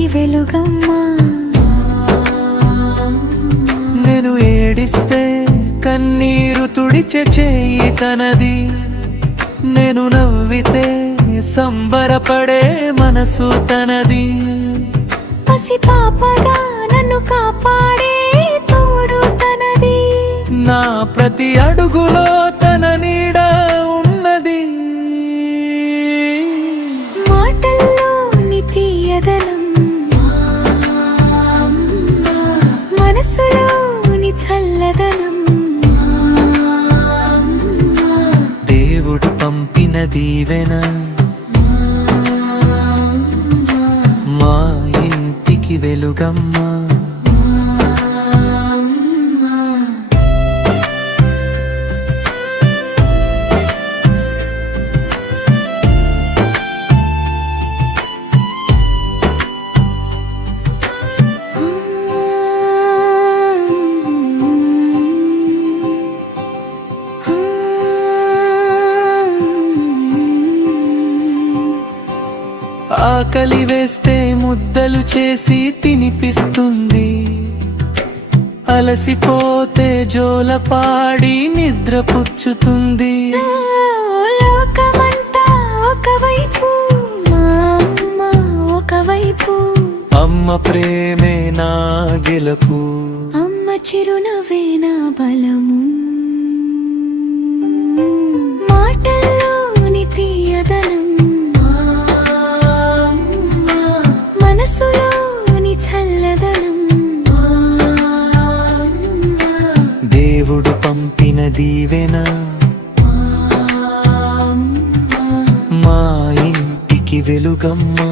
ఇంటికి వెలుగమ్మా. నేను ఏడిస్తే కన్నీరు తుడిచే చేయి తనది, నేను నవ్వితే సంబరపడే మనసు తనది. పసి పాపగా నన్ను కాపాడే తోడు తనది. నా ప్రతి అడుగులో తన నీడ ఉన్నది. మాటల్లోని తీయదనం, మనసులోని చల్లదనం, దేవుడు పంపిన దీవెన మా ఇంటికి వెలుగమ్మా. ఆకలి వేస్తే ముద్దలు చేసి తినిపిస్తుంది, అలసిపోతే జోలపాడి నిద్రపుచ్చుతుంది. లోకమంతా ఒకవైపు, మా అమ్మ ఒకవైపు. అమ్మ ప్రేమే నా గెలుపు, అమ్మ చిరునవ్వే నా బలము. మాటల్లోని తీయదనం, మనసులోని చల్లదనం, దేవుడు పంపిన దీవెన మా ఇంటికి వెలుగమ్మా.